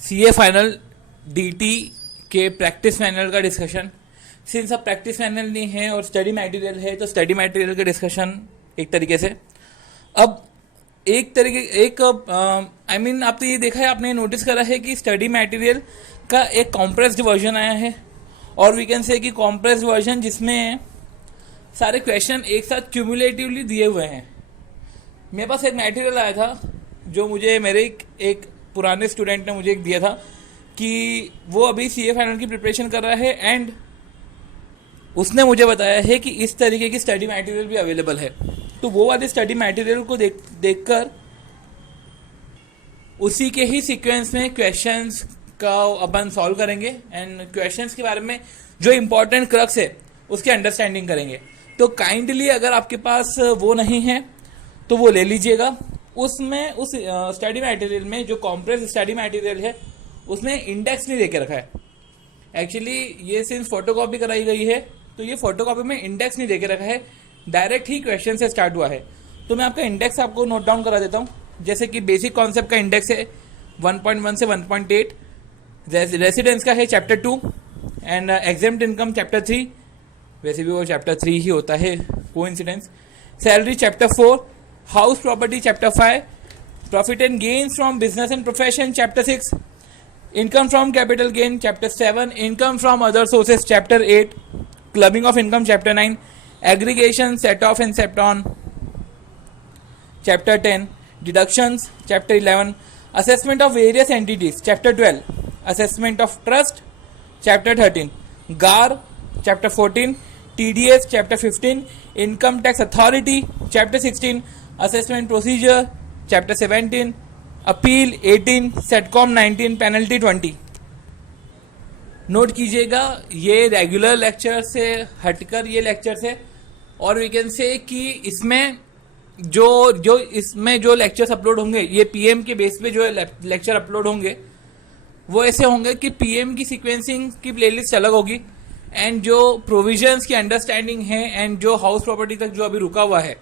CA final DT के practice manual का discussion. Since अब प्रैक्टिस मैनुअल नहीं है और स्टडी मटेरियल है, तो स्टडी मटेरियल का डिस्कशन एक तरीके से। अब आपने ये देखा है, आपने नोटिस करा है कि स्टडी मटेरियल का एक कॉम्प्रेस्ड वर्जन आया है, और वी कैन से कि कॉम्प्रेस्ड वर्जन जिसमें सारे क्वेश्चन एक साथ क्यूमुलेटिवली दिए हुए हैं। मेरे पास एक मटेरियल आया था जो मुझे मेरे एक पुराने स्टूडेंट ने मुझे एक दिया था कि वो अभी सीए फाइनल की प्रिपरेशन कर रहा है, एंड उसने मुझे बताया है कि इस तरीके की स्टडी मटेरियल भी अवेलेबल है। तो वो वाले स्टडी मटेरियल को देखकर उसी के ही सीक्वेंस में क्वेश्चंस का अपन सॉल्व करेंगे, एंड क्वेश्चंस के बारे में जो इम्पोर्टेंट क्रक्स है उसकी अंडरस्टैंडिंग करेंगे। तो काइंडली अगर आपके पास वो नहीं है तो वो ले लीजिएगा। उसमें उस स्टडी मटेरियल में जो कॉम्प्रेस स्टडी मटेरियल है उसमें इंडेक्स नहीं देके रखा है। एक्चुअली ये सिंस फोटोकॉपी कराई गई है तो ये फोटोकॉपी में इंडेक्स नहीं देके रखा है, डायरेक्ट ही क्वेश्चन से स्टार्ट हुआ है। तो मैं आपका इंडेक्स आपको नोट डाउन करा देता हूँ। जैसे कि बेसिक कॉन्सेप्ट का इंडेक्स है 1.1 से 1.8, रेसिडेंस का है chapter 2, and exempt income chapter 3, वैसे भी वो चैप्टर 3 ही होता है, coincidence. Salary chapter 4, house property chapter 5, profit and gains from business and profession chapter 6, income from capital gain chapter 7, income from other sources chapter 8, clubbing of income chapter 9, aggregation, set of and set on chapter 10, deductions chapter 11, assessment of various entities chapter 12, assessment of trust chapter 13, गार chapter 14, TDS chapter 15, income tax authority chapter 16, assessment procedure chapter 17, appeal 18, sitcom 19, penalty 20। Note कीजिएगा, ये regular lecture से हटकर ये lectures है, और we can से कि इसमें जो लेक्चर्स अपलोड होंगे ये पीएम के बेस पे जो लेक्चर अपलोड होंगे वो ऐसे होंगे कि पीएम की सीक्वेंसिंग की प्लेलिस्ट अलग होगी, एंड जो प्रोविजंस की अंडरस्टैंडिंग है एंड जो हाउस प्रॉपर्टी तक जो अभी रुका हुआ है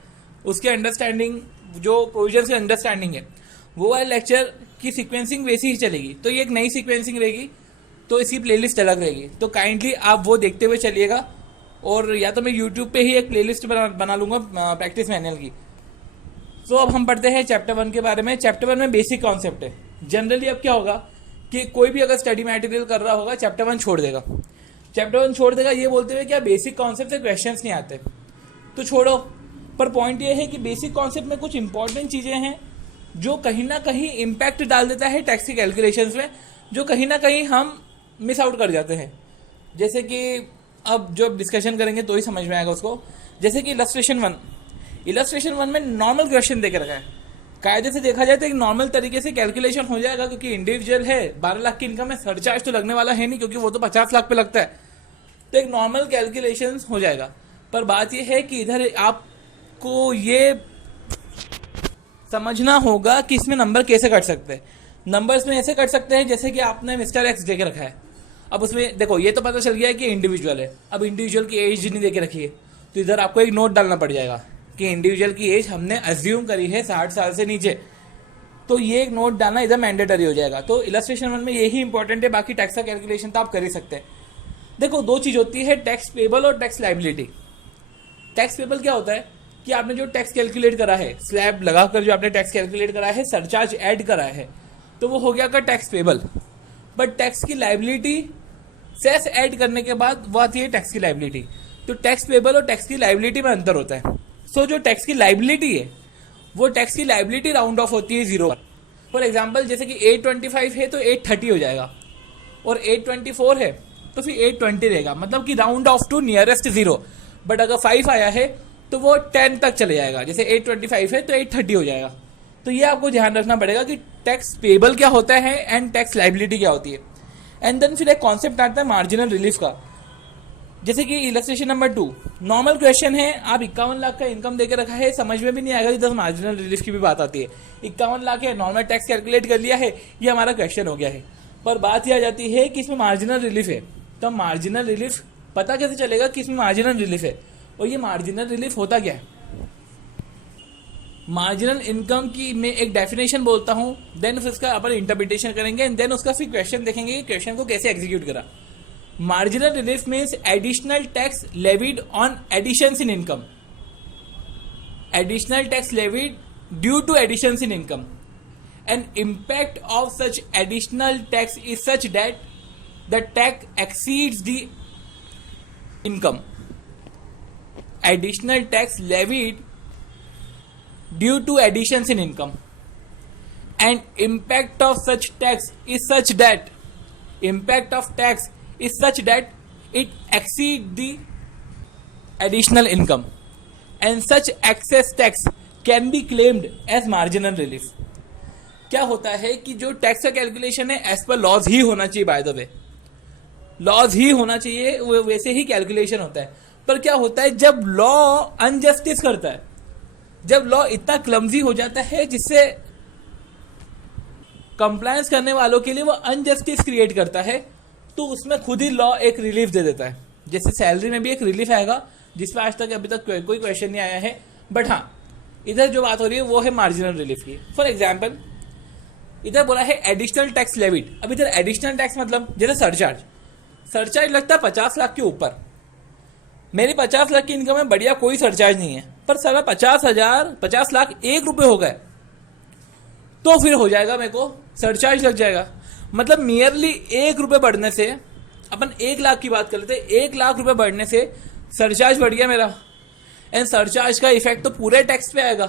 उसके अंडरस्टैंडिंग, जो प्रोविजंस की अंडरस्टैंडिंग है वो वाले लेक्चर की सीक्वेंसिंग वैसी ही चलेगी। तो ये एक नई सीक्वेंसिंग रहेगी, तो इसकी प्लेलिस्ट अलग रहेगी। तो काइंडली आप वो देखते हुए चलिएगा, और या तो मैं यूट्यूब पे ही एक प्लेलिस्ट बना लूंगा प्रैक्टिस मैनुअल की। तो अब हम पढ़ते हैं चैप्टर 1 के बारे में। चैप्टर 1 में बेसिक कॉन्सेप्ट है। जनरली अब क्या होगा कि कोई भी अगर स्टडी मटेरियल कर रहा होगा चैप्टर 1 छोड़ देगा, ये बोलते हुए क्या बेसिक कॉन्सेप्ट से क्वेश्चंस नहीं आते तो छोड़ो। पर पॉइंट ये है कि बेसिक कॉन्सेप्ट में कुछ इंपॉर्टेंट चीजें हैं जो कहीं ना कहीं इम्पैक्ट डाल देता है टैक्स की कैलकुलेशंस में, जो कहीं ना कहीं हम मिस आउट कर जाते हैं। जैसे कि अब जो डिस्कशन करेंगे तो ही समझ में आएगा उसको। जैसे कि इलस्ट्रेशन 1 में नॉर्मल क्वेश्चन देके रखा है। कायदे से देखा जाए तो एक नॉर्मल तरीके से कैलकुलेशन हो जाएगा, क्योंकि इंडिविजुअल है, 12 लाख की इनकम है, सरचार्ज तो लगने वाला है नहीं क्योंकि वो तो 50 लाख पे लगता है, तो एक नॉर्मल कैलकुलेशन हो जाएगा। पर बात यह है कि इधर आपको ये समझना होगा कि इसमें नंबर कैसे कट सकते हैं। नंबर्स में ऐसे कट सकते हैं जैसे कि आपने मिस्टर एक्स देके रखा है। अब उसमें देखो ये तो पता चल गया है कि इंडिविजुअल है, अब इंडिविजुअल की एज नहीं देके रखी है, तो इधर आपको एक नोट डालना पड़ जाएगा कि इंडिविजुअल की एज हमने अज्यूम करी है 60 साल से नीचे, तो ये एक नोट डालना इधर मैंडेटरी हो जाएगा। तो इलस्ट्रेशन 1 में यही इंपॉर्टेंट है, बाकी टैक्स का कैलकुलेशन तो आप कर ही सकते हैं। देखो दो चीज होती है, टैक्स पेबल और टैक्स लाइबिलिटी। टैक्स पेबल क्या होता है कि आपने जो टैक्स कैलकुलेट करा है, स्लैब लगाकर जो आपने टैक्स कैलकुलेट करा है, सरचार्ज ऐड करा है, तो वो हो गया का टैक्स पेबल। बट टैक्स की लाइबिलिटी सेस ऐड करने के बाद वो आती है टैक्स की लाइबिलिटी। तो टैक्स पेबल और टैक्स की लाइबिलिटी में अंतर होता है। सो जो टैक्स की लाइबिलिटी है वो टैक्स की लाइबिलिटी राउंड ऑफ होती है 0 पर। फॉर एग्जाम्पल जैसे कि 825 है तो 830 हो जाएगा, और 824 है तो फिर 820 रहेगा, मतलब कि round off to nearest 0। But अगर 5 आया है तो वो 10 तक चले जाएगा, जैसे 825 है तो 830 हो जाएगा। तो ये आपको ध्यान रखना पड़ेगा कि टैक्स पेबल क्या होता है एंड टैक्स लाइबिलिटी क्या होती है। एंड देन फिर एक कॉन्सेप्ट आता है मार्जिनल रिलीफ का। जैसे कि इलस्ट्रेशन नंबर 2 नॉर्मल क्वेश्चन है, आप 51 लाख का इनकम देके रखा है, समझ में भी नहीं आएगा, इधर मार्जिनल रिलीफ की भी बात आती है। 51 लाख है, नॉर्मल टैक्स कैलकुलेट कर लिया है, ये हमारा क्वेश्चन हो गया है। पर बात यह आ जाती है कि इसमें मार्जिनल रिलीफ है, तो मार्जिनल रिलीफ पता कैसे चलेगा कि इसमें मार्जिनल रिलीफ है, और ये मार्जिनल रिलीफ होता क्या है। मार्जिनल इनकम की मैं एक डेफिनेशन बोलता हूं, देन फिर उसका अपन इंटरप्रिटेशन करेंगे एंड देन उसका फिर क्वेश्चन देखेंगे कि क्वेश्चन को कैसे एग्जीक्यूट करा। Marginal relief means additional tax levied on additions in income, additional tax levied due to additions in income, and impact of such additional tax is such that the tax exceeds the income. Additional tax levied due to additions in income and impact of such tax is such that it exceed the additional income and such excess tax can be claimed as marginal relief। क्या होता है कि जो tax का calculation है as per laws ही होना चाहिए, by the way laws ही होना चाहिए, वो वैसे ही कैलकुलेशन होता है। पर क्या होता है जब लॉ अनजस्टिस करता है, जब लॉ इतना क्लमजी हो जाता है जिससे कंप्लायंस करने वालों के लिए वो अनजस्टिस क्रिएट करता है, तो उसमें खुद ही लॉ एक रिलीफ दे देता है। जैसे सैलरी में भी एक रिलीफ आएगा जिसमें आज तक अभी तक कोई क्वेश्चन नहीं आया है, बट हाँ इधर जो बात हो रही है वो है मार्जिनल रिलीफ की। फॉर एग्जाम्पल इधर बोला है एडिशनल टैक्स लेविड। अब इधर एडिशनल टैक्स मतलब जैसे सरचार्ज लगता है 50 लाख के ऊपर। मेरी 50 लाख की इनकम है, बढ़िया, कोई सरचार्ज नहीं है, पर सारा 50 लाख 1 रुपए हो गए तो फिर हो जाएगा, मेरे को सरचार्ज लग जाएगा। मतलब मियरली 1 रुपए बढ़ने से, अपन 1 लाख की बात कर लेते, 1 लाख रुपए बढ़ने से सरचार्ज बढ़ गया मेरा, एंड सरचार्ज का इफेक्ट तो पूरे टैक्स पे आएगा।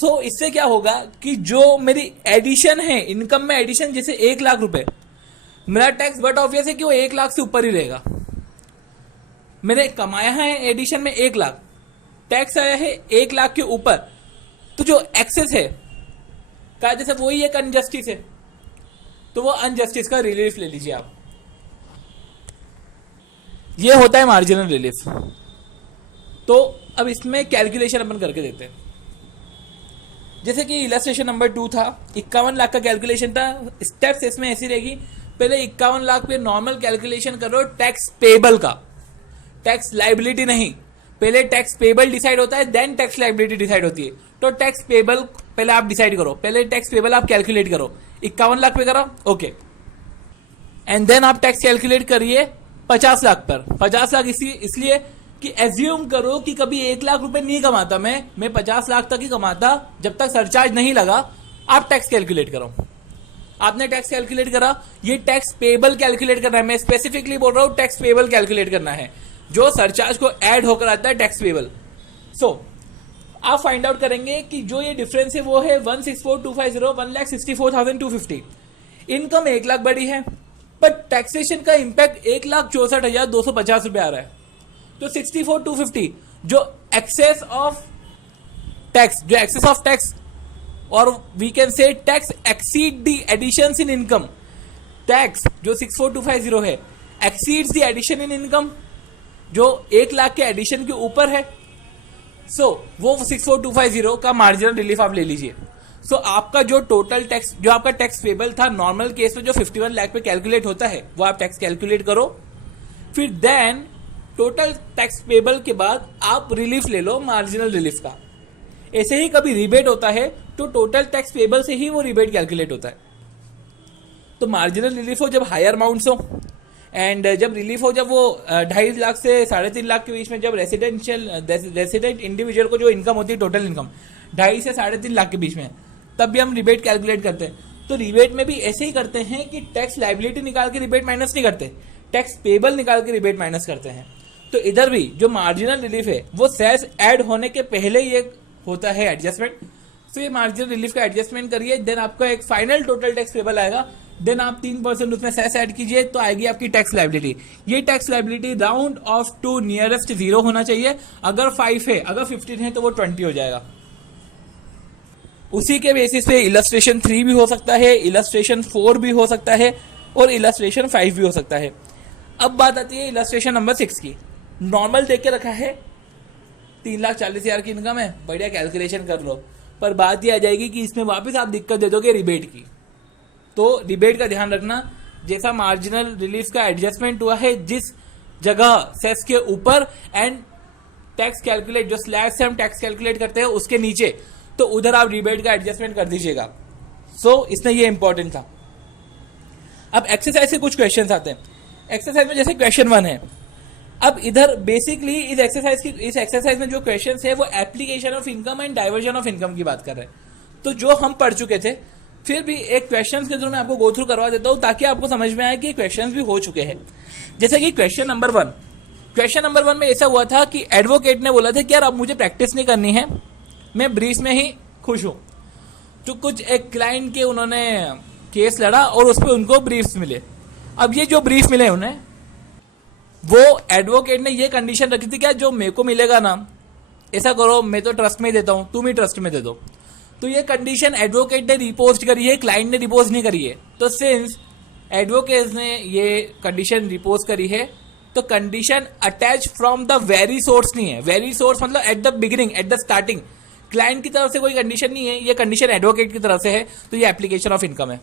तो इससे क्या होगा कि जो मेरी एडिशन है इनकम में, एडिशन जैसे 1 लाख रुपए, मेरा टैक्स बट ऑब्वियस है कि वो 1 लाख से ऊपर ही रहेगा। मैंने कमाया है एडिशन में 1 लाख, टैक्स आया है 1 लाख के ऊपर, तो जो एक्सेस है का जैसे वही एक अनजस्टिस है, तो वो अनजस्टिस का रिलीफ ले लीजिए आप। ये होता है मार्जिनल रिलीफ। तो अब इसमें कैलकुलेशन अपन करके देते हैं। जैसे कि इलस्ट्रेशन नंबर 2 था, 51 लाख का कैलकुलेशन था। स्टेप्स इसमें ऐसी रहेगी, पहले 51 लाख पे नॉर्मल कैलकुलेशन करो टैक्स पेबल का, टैक्स लाइबिलिटी नहीं। पहले टैक्स पेबल डिसाइड होता है, देन टैक्स लाइबिलिटी डिसाइड होती है। तो टैक्स पेबल पहले आप डिसाइड करो, पहले टैक्स पेबल आप कैलकुलेट करो। 51 लाख पे करो, ओके, एंड देन आप टैक्स कैलकुलेट करिए 50 लाख पर। 50 लाख इसलिए कि एज्यूम करो कि कभी 1 लाख रुपए नहीं कमाता मैं 50 लाख तक ही कमाता जब तक सरचार्ज नहीं लगा। आप टैक्स कैलकुलेट करो, आपने टैक्स कैलकुलेट करा, ये टैक्स पेबल कैलकुलेट करना है। मैं स्पेसिफिकली बोल रहा हूं टैक्स पेबल कैलकुलेट करना है, जो सरचार्ज को ऐड होकर आता है टैक्स पेबल। सो आप फाइंड आउट करेंगे कि जो ये डिफरेंस है वो है 164,250, 1,64,250। इनकम 1 लाख बढ़ी है, बट टैक्सेशन का इंपैक्ट 1,64,250 रुपए आ रहा है। तो 64,250 जो एक्सेस ऑफ टैक्स, और we can say tax exceed the additions in income. Tax जो 64,250 है exceeds the addition in income, जो 1 लाख के एडिशन के ऊपर है। सो वो 64,250 का मार्जिनल रिलीफ आप ले लीजिए। सो आपका जो टोटल टैक्स, जो आपका टैक्स पेबल था नॉर्मल केस में जो 51 लाख पे कैलकुलेट होता है, वो आप टैक्स कैलकुलेट करो। फिर देन टोटल टैक्स पेबल के बाद आप रिलीफ ले लो मार्जिनल रिलीफ का। ऐसे ही कभी रिबेट होता है तो टोटल टैक्स पेबल से ही वो रिबेट कैलकुलेट होता है। तो मार्जिनल रिलीफ हो जब हायर अमाउंट्स हो, एंड जब रिलीफ हो जब वो 2.5 लाख से 3.5 लाख के बीच में, जब रेसिडेंट इंडिविजुअल को जो इनकम होती है टोटल इनकम 2.5 से 3.5 लाख के बीच में, तब भी हम रिबेट कैलकुलेट करते हैं। तो रिबेट में भी ऐसे ही करते हैं कि टैक्स लाइबिलिटी निकाल के रिबेट माइनस नहीं करते, टैक्स पेबल निकाल के रिबेट माइनस करते हैं। तो इधर भी जो मार्जिनल रिलीफ है वो सेस ऐड होने के पहले ही एक होता है एडजस्टमेंट। तो ये मार्जिनल रिलीफ का एडजस्टमेंट करिए, देन आपका एक फाइनल टोटल टैक्स पेबल आएगा, देन आप 3% उसमें सेस ऐड कीजिए तो आएगी आपकी टैक्स लाइबिलिटी। ये tax liability round off to nearest 0 होना चाहिए। अगर 5 है, अगर 15 है तो वो 20 हो जाएगा। उसी के बेसिस पे इलस्ट्रेशन 3 भी हो सकता है, इलस्ट्रेशन 4 भी हो सकता है, और इलस्ट्रेशन 5 भी हो सकता है। अब बात आती है इलस्ट्रेशन नंबर 6 की। नॉर्मल देख के रखा है, 3,40,000 की इनकम है, बढ़िया कैलकुलेशन कर लो। पर बात ये आ जाएगी कि इसमें वापस आप दिक्कत दे दोगे रिबेट की। तो रिबेट का ध्यान रखना, जैसा मार्जिनल रिलीफ का एडजस्टमेंट हुआ है जिस जगह सेस के ऊपर एंड टैक्स कैलकुलेट, जो स्लैब से हम टैक्स कैलकुलेट करते हैं उसके नीचे, तो उधर आप रिबेट का एडजस्टमेंट कर दीजिएगा। सो इसमें ये इंपॉर्टेंट था। अब एक्सरसाइज से कुछ क्वेश्चन आते हैं। एक्सरसाइज में जैसे क्वेश्चन 1 है, अब इधर बेसिकली इस एक्सरसाइज में जो क्वेश्चन है वो application of income and diversion of income की बात कर रहे हैं। तो जो हम पढ़ चुके थे, फिर भी एक क्वेश्चन के थ्रू मैं आपको गो थ्रू करवा देता हूं ताकि आपको समझ में आए कि क्वेश्चन भी हो चुके हैं। जैसे कि क्वेश्चन नंबर 1 में ऐसा हुआ था कि एडवोकेट ने बोला था कि यार अब मुझे प्रैक्टिस नहीं करनी है, मैं ब्रीफ में ही खुश हूं। तो कुछ एक क्लाइंट के उन्होंने केस लड़ा और उस पर उनको ब्रीफ्स मिले। अब ये जो ब्रीफ मिले उन्हें, वो एडवोकेट ने ये कंडीशन रखी थी कि जो मेरे को मिलेगा ना, ऐसा करो मैं तो ट्रस्ट में देता हूं, तुम ही ट्रस्ट में दे दो। तो ये कंडीशन एडवोकेट ने रिपोस्ट करी है, क्लाइंट ने रिपोज नहीं करी है। तो सिंस एडवोकेट ने ये कंडीशन रिपोज करी है, तो condition attach from the very source नहीं है। वेरी सोर्स मतलब at the beginning, at the starting, client की तरफ से कोई कंडीशन नहीं है, ये कंडीशन एडवोकेट की तरफ से है। तो ये एप्लीकेशन ऑफ इनकम है।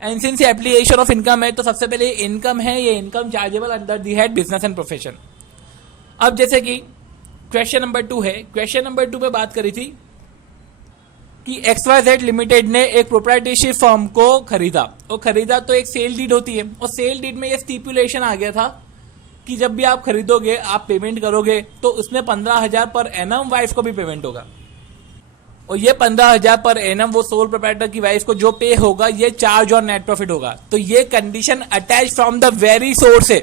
एंड सिंस ये एप्लीकेशन ऑफ इनकम है, तो सबसे पहले इनकम है, ये income chargeable under the head business and profession. अब जैसे कि क्वेश्चन नंबर 2 है, क्वेश्चन नंबर 2 में बात करी थी कि XYZ लिमिटेड ने एक प्रोप्राइटरशिप फर्म को खरीदा, और खरीदा तो एक सेल डीड होती है, और सेल डीड में ये स्टिपुलेशन आ गया था कि जब भी आप खरीदोगे, आप पेमेंट करोगे, तो उसमें 15,000 पर एनम वाइफ को भी पेमेंट होगा। और ये 15,000 पर एनम वो सोल प्रोप्राइटर की वाइफ को जो पे होगा, ये चार्ज और नेट प्रॉफिट होगा। तो ये condition attach from the very source है।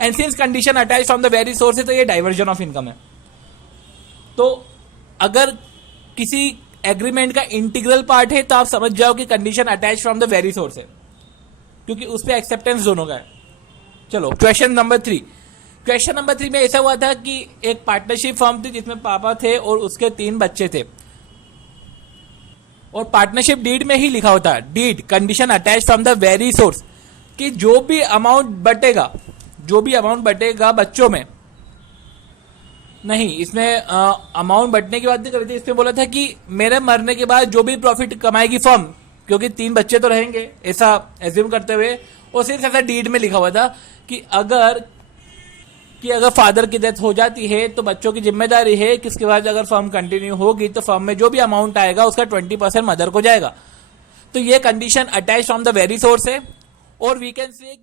And since condition attach from the very source है, तो ये डाइवर्जन ऑफ इनकम है। तो अगर किसी एग्रीमेंट का इंटीग्रल पार्ट है, तो आप समझ जाओ कि condition attach from the very source है, क्योंकि उस पर एक्सेप्टेंस दोनों का है। चलो क्वेश्चन नंबर 3। क्वेश्चन नंबर 3 में ऐसा हुआ था कि एक पार्टनरशिप फर्म थी जिसमें पापा थे और उसके 3 बच्चे थे, और पार्टनरशिप डीड में ही लिखा होता है, deed condition attach from the very source, कि जो भी अमाउंट बटेगा बच्चों में, नहीं इसमें अमाउंट बटने की बात नहीं करी थी, इसमें बोला था कि मेरे मरने के बाद जो भी प्रॉफिट कमाएगी फर्म, क्योंकि 3 बच्चे तो रहेंगे ऐसा एज्यूम करते हुए, और सिर्फ ऐसा डीड में लिखा हुआ था कि अगर फादर की डेथ हो जाती है तो बच्चों की जिम्मेदारी है कि इसके बाद अगर फर्म कंटिन्यू होगी तो फर्म में जो भी अमाउंट आएगा उसका 20% मदर को जाएगा। तो ये condition attach from the very source है। और वी कैन से कि